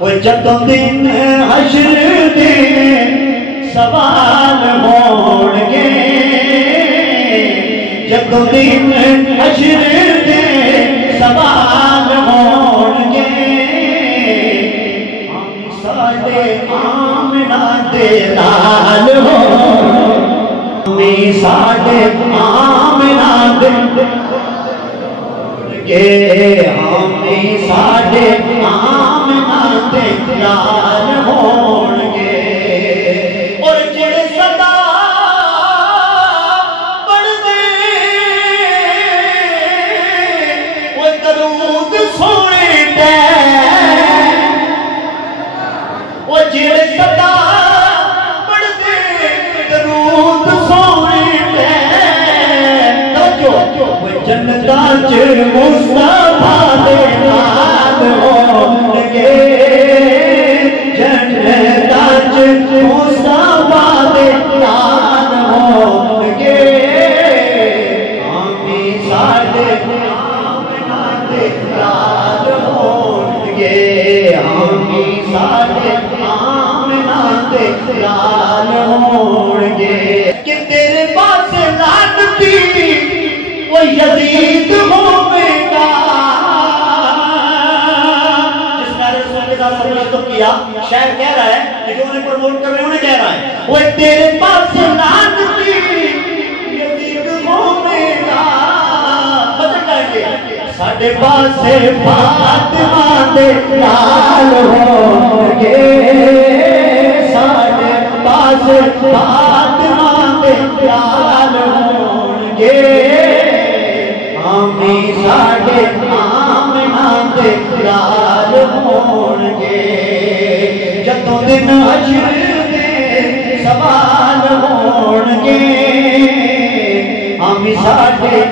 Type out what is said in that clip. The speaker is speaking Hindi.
वो जदों दिन हश्र दे सवाल होणगे, जदों दिन हश्र दे सवाल होणगे, साडे आमना दे नाल हो, साडे आमना दे के हमें साडे आमना दे नाल होणगे। और जेड़े सदा पढ़दे वो दरूद सोने दे, वो जेड़े सदा पढ़दे दरूद सोने दे, जन्नता च मुस्तफा दे नाल होणगे, जन्नता च मुस्तफा दे नाल होणगे, हमें साडे आमना दे नाल होणगे, हमें साडे आमना दे नाल होणगे। कि तेरे पास लानती वो यजीद होगा, जिसने रसूल के साथ सल्लल्लाहु तो किया, शायर कह रहा है कि जो उन्हें प्रमोट कर रहे हैं उन्हें कह रहा है, वो तेरे पास लानती यजीद होगा, बदल जाएंगे साडे पास फातिमा दे नाल होंगे, साडे पास फातिमा दे नाल होंगे, हमें साडे आमना दे नाल होणगे, जदों दिन हश्र दे सवाल होणगे, हमें साडे